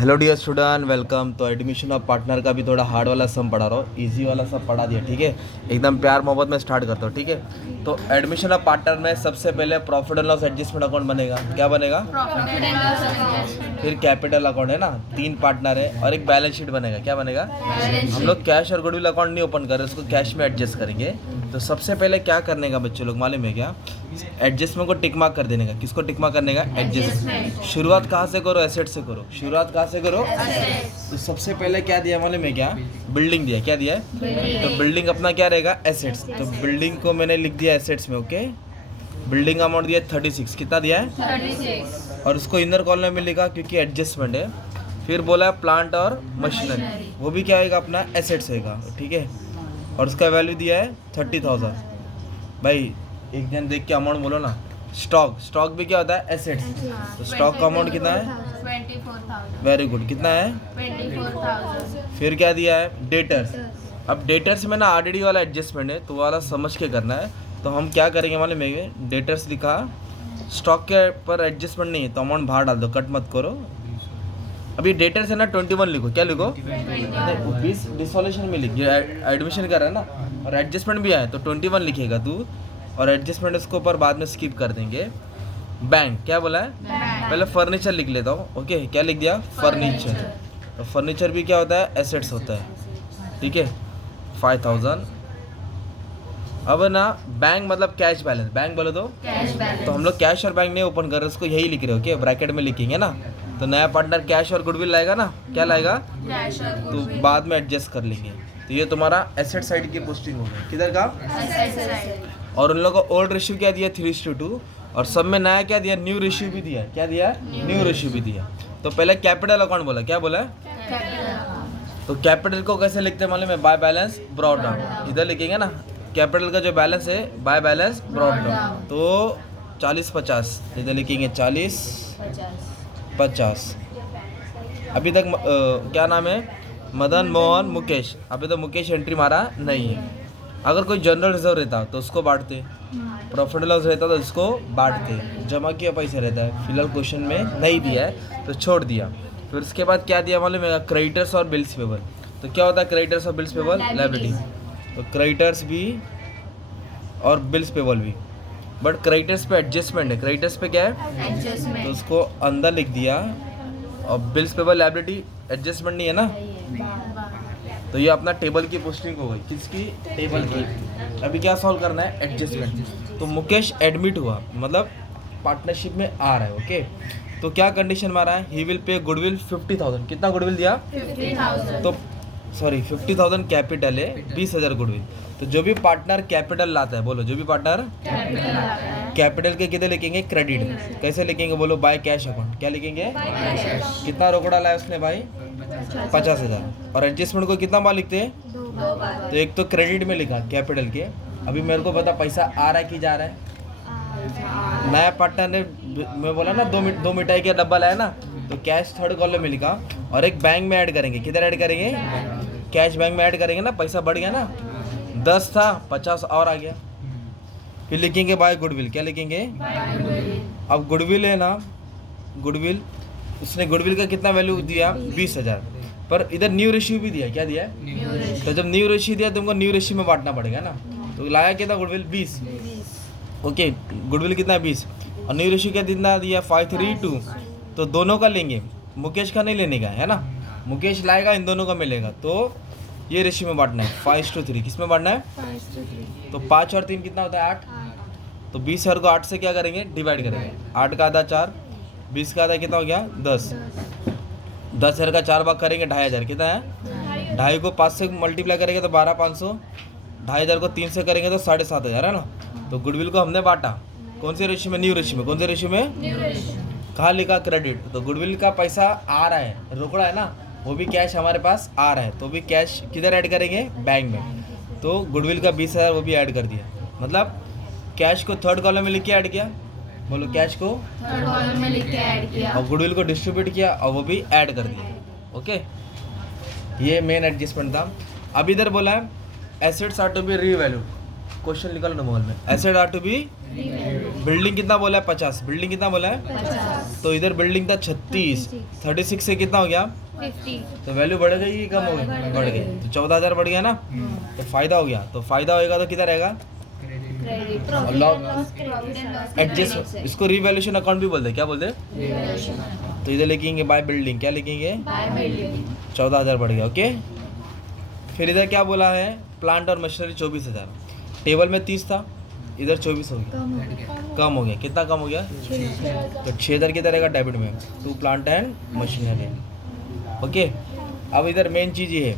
Hello dear student, welcome. तो admission of partner का भी थोड़ा हार्ड वाला सम पढ़ा रहा हूँ, इजी वाला सब पढ़ा दिया। ठीक है, एकदम प्यार मोहब्बत में स्टार्ट करता हूँ। ठीक है, तो एडमिशन ऑफ पार्टनर में सबसे पहले profit and loss adjustment account बनेगा। क्या बनेगा? फिर कैपिटल अकाउंट है ना, 3 पार्टनर है और एक बैलेंस शीट बनेगा। क्या बनेगा? हम लोग कैश और गुडविल अकाउंट नहीं ओपन कर रहे, उसको कैश में एडजस्ट करेंगे। तो सबसे पहले क्या करने का बच्चों लोग मालूम है क्या? एडजस्टमेंट को टिक मार्क कर देने का। किसको टिक मार्क करने का? एडजस्टमेंट। शुरुआत कहाँ से करो? एसेट से करो। शुरुआत कहाँ से करो? तो सबसे पहले क्या दिया मालूम है क्या? बिल्डिंग दिया। क्या दिया है? तो बिल्डिंग अपना क्या रहेगा? एसेट्स। तो बिल्डिंग को मैंने लिख दिया एसेट्स में। ओके, बिल्डिंग अमाउंट दिया 36। कितना दिया है? 36। और उसको इनर कॉलम में लिखा क्योंकि एडजस्टमेंट है। फिर बोला है प्लांट और मशीनरी, वो भी क्या होगा? अपना एसेट्स होगा। ठीक है, और उसका वैल्यू दिया है 30,000। भाई एक जन देख के अमाउंट बोलो ना। स्टॉक भी क्या होता है? एसेट्स। तो स्टॉक का अमाउंट कितना है? 24,000। Very good. कितना है? 24,000। फिर क्या दिया है? डेटर्स। अब डेटर्स में ना ऑलरेडी वाला एडजस्टमेंट है, तो वाला समझ के करना है। तो हम क्या करेंगे मालूम है? डेटर्स लिखा, स्टॉक के पर एडजस्टमेंट नहीं है तो अमाउंट बाहर डाल दो, कट मत करो। अभी डेटर्स है ना 21 लिखो। क्या लिखो? 20 डिसोल्यूशन में लिख, एडमिशन कर रहा है ना, और एडजस्टमेंट भी आया तो 21 लिखेगा तू, और एडजस्टमेंट इसको ऊपर बाद में स्किप कर देंगे। बैंक क्या बोला है? पहले फर्नीचर लिख लेता हूँ। ओके, क्या लिख दिया? फर्नीचर। तो फर्नीचर भी क्या होता है? एसेट्स होता है। ठीक है, 5,000। अब ना बैंक मतलब कैश बैलेंस, बैंक बोले तो कैश बैलेंस। हम लोग कैश और बैंक नहीं ओपन कर रहे, उसको यही लिख रहे हो। ओके, ब्रैकेट में लिखेंगे ना। तो नया पार्टनर कैश और गुडविल लाएगा ना, क्या लाएगा? कैश और तो गुडविल। बाद में एडजस्ट कर लेंगे। तो ये तुम्हारा एसेट साइड की पोस्टिंग हो गई। किधर का? Asset side. और उन लोगों को ओल्ड रेशियो क्या दिया? 3:2। और सब में नया क्या दिया? न्यू रेशियो भी दिया। क्या दिया? न्यू रेशियो भी दिया। तो पहले कैपिटल अकाउंट बोला। क्या बोला? कैपिटल। तो कैपिटल को कैसे लिखते हैं मालूम है? By balance brought down. इधर लिखेंगे ना, कैपिटल का जो बैलेंस है बाय बैलेंस ब्रॉट डाउन। तो 40-50 इधर लिखेंगे, 40-50। अभी तक क्या नाम है? मदन मोहन मुकेश। अभी तो मुकेश एंट्री मारा नहीं है। अगर कोई जनरल रिजर्व रहता तो उसको बांटते, प्रॉफिट लॉस रहता तो इसको बांटते, जमा किया पैसा रहता है। फिलहाल क्वेश्चन में नहीं दिया है तो छोड़ दिया। फिर उसके बाद क्या दिया मालूम है? क्रेडिटर्स और बिल्स पेबल। तो क्या होता है क्रेडिटर्स और बिल्स पेबल? लायबिलिटी। तो क्रेडिटर्स भी और बिल्स पेबल भी, बट क्रेडिटर्स पे एडजस्टमेंट है। क्रेडिटर्स पे क्या है? तो एडजस्टमेंट। उसको अंदर लिख दिया। और बिल्स पेबल लायबिलिटी एडजस्टमेंट नहीं है ना, तो ये अपना टेबल की पोस्टिंग हो गई। किसकी? टेबल की। अभी क्या सॉल्व करना है? एडजस्टमेंट। तो मुकेश एडमिट हुआ, मतलब पार्टनरशिप में आ रहा है। ओके, तो क्या कंडीशन मारा है? He will pay goodwill 50,000। कितना गुडविल दिया? 50,000। तो सॉरी 50,000 कैपिटल है, 20,000 गुडविल। तो जो भी पार्टनर कैपिटल लाता है, बोलो जो भी पार्टनर कैपिटल आता है। कैपिटल के कितने लिखेंगे? क्रेडिट। कैसे लिखेंगे? बोलो बाय कैश अकाउंट। क्या लिखेंगे? कितना रोकड़ा लाया उसने भाई? 50,000। और एडजस्टमेंट को कितना बार लिखते हैं? 2 बार। तो एक तो क्रेडिट में लिखा कैपिटल के। अभी मेरे को पता पैसा आ रहा है कि जा रहा है? नया पार्टनर ने मैं बोला ना 2 मिठाई का डब्बा लाया ना, तो कैश थर्ड कॉलम में लिखा। और एक बैंक में ऐड करेंगे। किधर ऐड करेंगे? कैश बैंक में ऐड करेंगे ना, पैसा बढ़ गया ना, 10 था 50 और आ गया। फिर लिखेंगे बाय गुडविल। क्या लिखेंगे? अब गुडविल है ना, गुडविल उसने गुडविल का कितना वैल्यू दिया? 20,000। पर इधर न्यू रेशियो भी दिया। क्या दिया है? तो जब न्यू रेशियो दिया तुमको न्यू रेशियो में बांटना पड़ेगा ना। तो लाया कितना गुडविल? 20। ओके, गुडविल कितना है? 20। और न्यू रेशियो क्या कितना दिया? 5:3:2। तो दोनों का लेंगे, मुकेश का नहीं लेने का है ना। मुकेश लाएगा, इन दोनों का मिलेगा। तो ये रेशियो में बांटना है 5:3। किस में बांटना है? 5:3। तो 5 और 3 कितना होता है? 8। तो 20,000 को 8 से क्या करेंगे? डिवाइड करेंगे। 8 का आधा 4, 20 का आधा कितना हो गया? 10। 10,000 का 4 भाग करेंगे 2,500। कितना है? 2.5 को 5 से मल्टीप्लाई करेंगे तो 12,500। 2,500 को 3 से करेंगे तो 7,500 है ना। तो गुडविल को हमने बांटा कौन से रेशियो में? न्यू रेशियो में। कौन से रेशियो में? New ratio. कहाँ लिखा? क्रेडिट। तो गुडविल का पैसा आ रहा है, रोकड़ा है ना, वो भी कैश हमारे पास आ रहा है, तो भी कैश किधर ऐड करेंगे? बैंक में। तो गुडविल का 20,000 वो भी ऐड कर दिया। मतलब कैश को थर्ड कॉलम में लिख के ऐड किया। बोलो कैश को थर्ड कॉलम में लिख के ऐड किया। और गुडविल को डिस्ट्रीब्यूट किया और वो भी ऐड कर दिया। ओके, ये मेन एडजस्टमेंट था। अब इधर बोला है assets are to be revalued. Question निकालो ना मोबाइल में। Asset are to be building कितना बोला है 50, बिल्डिंग कितना बोला है 50, तो इधर बिल्डिंग था 36, 36 से कितना हो गया 50, तो वैल्यू बढ़ गई कि कम हो गई, बढ़ गई, तो 14,000 बढ़ गया ना, तो फायदा हो गया, तो फायदा होएगा तो किधर रहेगा क्रेडिट, और profit loss and loss, profit and loss adjust, इसको रिवैल्यूएशन अकाउंट भी बोलते हैं, क्या बोलते हैं, तो इधर लिखेंगे बाय बिल्डिंग, क्या लिखेंगे बाय बिल्डिंग, 14,000 बढ़ गया, ओके। फिर इधर क्या बोला है, प्लांट और मशीनरी 24,000, टेबल में 30 था, इधर 24 हो गया, कम हो गया, कितना कम हो गया, तो 6,000 किधर रहेगा डेबिट में, to plant and machinery, okay. अब इधर मेन चीज़ ये है,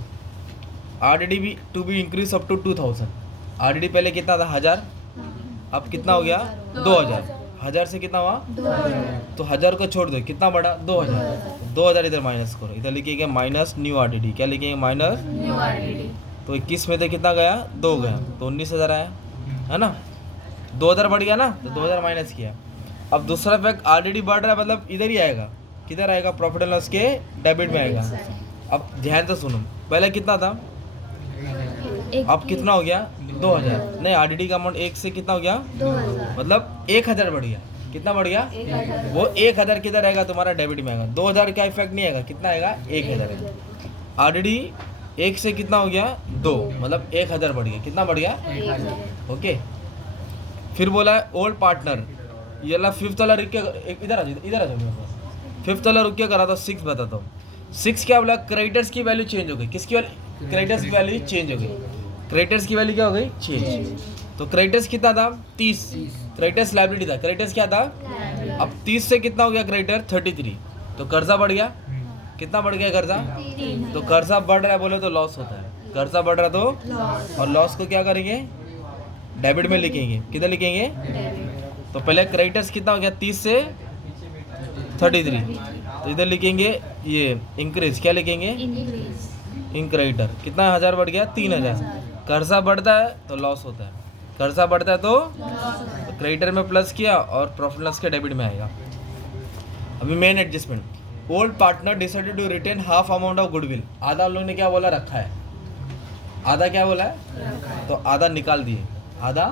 आरडीडी भी to be increase up to 2,000, RDD पहले कितना था 1,000, अब कितना हो गया 2,000, 1,000 से कितना हुआ, तो 1,000 को छोड़ दो, कितना बढ़ा 2,000, 2,000 इधर माइनस करो, इधर लिखेंगे माइनस न्यू आरडीडी, क्या लिखेंगे माइनस, न्यू आरडीडी, तो 21 में से कितना गया 2 गया, तो 19,000 आया, है ना, 2,000 बढ़ गया ना, तो 2,000 माइनस किया। अब दूसरा फैक्ट आरडीडी बढ़ रहा है, मतलब इधर ही आएगा, किधर आएगा, प्रॉफिट एंड लॉस के डेबिट में आएगा। अब ध्यान से सुनो, पहले कितना था, अब कितना हो गया 2,000, नहीं आरडीडी का अमाउंट 1 से कितना हो गया, 2000, मतलब 1,000 बढ़ गया, कितना बढ़ गया, 1000, वो 1,000 किधर आएगा, तुम्हारा डेबिट में आएगा, 2,000 का इफेक्ट नहीं आएगा, कितना आएगा 1,000, आरडीडी 1 से कितना हो गया 2, मतलब 1,000 बढ़ गया, कितना बढ़ गया, 1000, ओके। फिर बोला है ओल्ड पार्टनर, ये ला 5th वाला रुक के, इधर आ जाओ 5th वाला रुक के करा तो 6 बताता हूँ। 6 क्या बोला, क्रेडिटर्स की वैल्यू चेंज हो गई, किसकी वैल्यू, क्रेडिटर्स की वैल्यू चेंज हो गई, क्रेडिटर्स की वैल्यू क्या हो गई चेंज, तो क्रेडिटर्स कितना था 30, क्रेडिटर्स लायबिलिटी था, क्रेडिटर्स क्या था, अब 30 से कितना हो गया क्रेडिटर 33, तो कर्जा बढ़ गया, कितना बढ़ गया कर्जा, 3, तो कर्जा बढ़ रहा है बोले तो लॉस होता है, कर्जा बढ़ रहा तो, लॉस, और लॉस को क्या करेंगे डेबिट में लिखेंगे, किधर लिखेंगे, डेबिट, तो पहले क्रेडिटर्स कितना हो गया 30 से 33, तो इधर लिखेंगे ये इंक्रीज, क्या लिखेंगे इंक्रीज, इन क्रेडिटर, कितना 1,000 बढ़ गया 3,000, कर्जा बढ़ता है तो लॉस होता है, कर्जा बढ़ता है तो लॉस, क्रेडिटर में प्लस किया और प्रॉफिट लॉस के डेबिट में आएगा। अभी main adjustment, old partner decided to retain half amount of goodwill, आधा लोग ने क्या बोला रखा है, आधा क्या बोला है, तो आधा निकाल दिए, आधा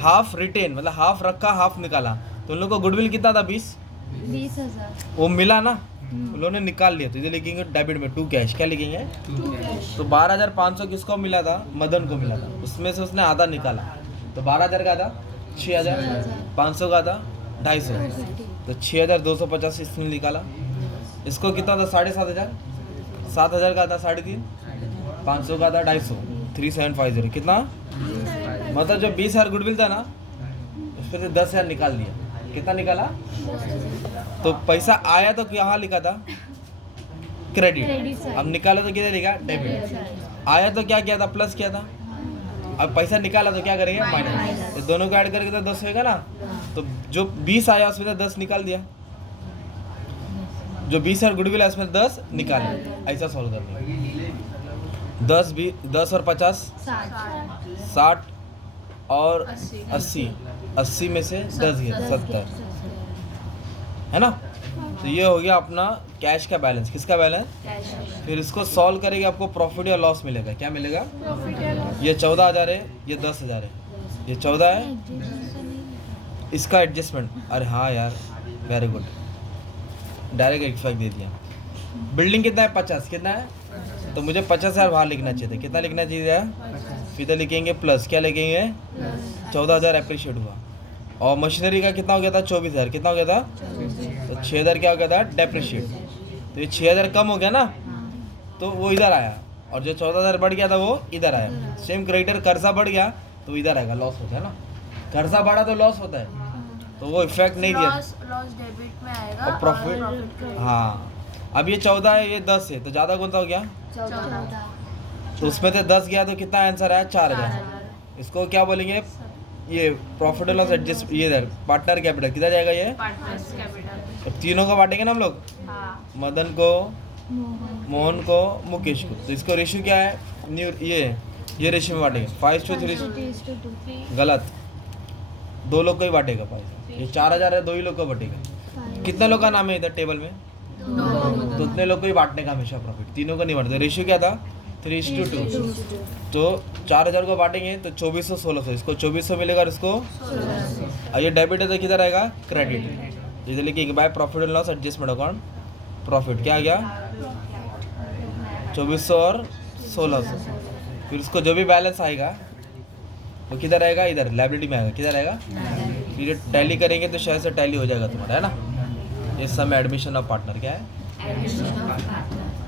हाफ रिटेन मतलब हाफ रखा हाफ निकाला, तो उन लोगों को गुडविल कितना था 20,000, वो मिला ना, उन लोगों ने निकाल लिया, तो इधर लिखेंगे डेबिट में टू कैश, क्या लिखेंगे, तो 12,500 किसको मिला था, मदन को मिला था, उसमें से उसने आधा निकाला, तो 12,000 का था 6,000, 500 का था 250, तो 6,250 इसने निकाला, इसको कितना था 7,500, 7,000 का था 3.5, 500 का था 250, 3750, कितना, मतलब जो 20,000 गुडविल था ना उसमें से 10,000 निकाल दिया, कितना निकाला, तो पैसा आया तो यहाँ लिखा था Credit क्रेडिट, side. अब निकाला तो किधर लिखा डेबिट, आया तो क्या किया था प्लस किया था, अब पैसा निकाला तो क्या करेंगे माइनस, तो दोनों को ऐड करके तो 10 होएगा ना, तो जो 20 आया उसमें से 10 निकाल दिया, जो 20,000 गुडविल है उसमें 10 निकाले, ऐसा सॉल्व करना, 10 और 50 60, 60 और 80, 80 में से 10 गया 70, है ना, तो ये हो गया अपना कैश का बैलेंस, किसका बैलेंस, कैश, फिर इसको सॉल्व करेंगे, आपको प्रॉफिट या लॉस मिलेगा, क्या मिलेगा, प्रॉफिट एंड लॉस, ये 14,000 है, ये 10,000 है, ये 14 है, इसका एडजस्टमेंट, अरे हाँ यार वेरी गुड, डायरेक्ट इफेक्ट दे दिया। बिल्डिंग कितना है 50, कितना है, तो मुझे 50,000 बाहर लिखना चाहिए था, कितना लिखना चाहिए, फिर तो लिखेंगे प्लस, क्या लिखेंगे 14,000 अप्रिशिएट हुआ, और मशीनरी का कितना हो गया था 24,000, कितना हो गया था, तो 6,000 क्या हो गया था डेप्रिशिएट, तो ये 6,000 कम हो गया ना, तो वो इधर आया, और जो 14,000 बढ़ गया था वो इधर आया, सेम क्रेडिटर कर्जा बढ़ गया तो इधर आएगा, लॉस होता है ना, कर्जा बढ़ा तो लॉस होता है, तो वो इफेक्ट नहीं दिया, लॉस डेबिट में आएगा और प्रॉफिट, हाँ अब ये 14 है ये 10 है, तो ज़्यादा कौन सा हो गया, 14, तो उसमें से 10 गया तो कितना आंसर आया 4,000, इसको क्या बोलेंगे, ये प्रॉफिट एंड लॉस एडजस्ट, ये इधर पार्टनर कैपिटल किधर जाएगा, ये पार्टनर्स कैपिटल, अब तीनों को बांटेंगे ना हम लोग, हाँ, मदन को, मोहन को, मुकेश को, तो इसको रेशियो क्या है, न्यू ये रेशियो में बांटेंगे 5:3, गलत, 2 लोग को ही बांटेगा पैसा, ये 4,000 है 2 ही लोग को बांटेगा, कितने लोग का नाम है इधर टेबल में, तो उतने लोग को ही बांटने का हमेशा प्रॉफिट, तीनों को नहीं बांटते, रेशियो क्या था 3:2। तो 4,000 को बांटेंगे तो 2400 1600, इसको 2400 मिलेगा और इसको, और ये डेबिट है तो किधर आएगा, क्रेडिट। जैसे लिखिए by profit and loss adjustment account, profit क्या आ गया 2400 और 1600। फिर उसको जो भी बैलेंस आएगा वो किधर आएगा, इधर लायबिलिटी में आएगा, किधर आएगा, फिर टैली करेंगे तो शायद से टैली हो जाएगा तुम्हारा, है ना। इस समय एडमिशन ऑफ पार्टनर क्या है, एडमिशन ऑफ पार्टनर।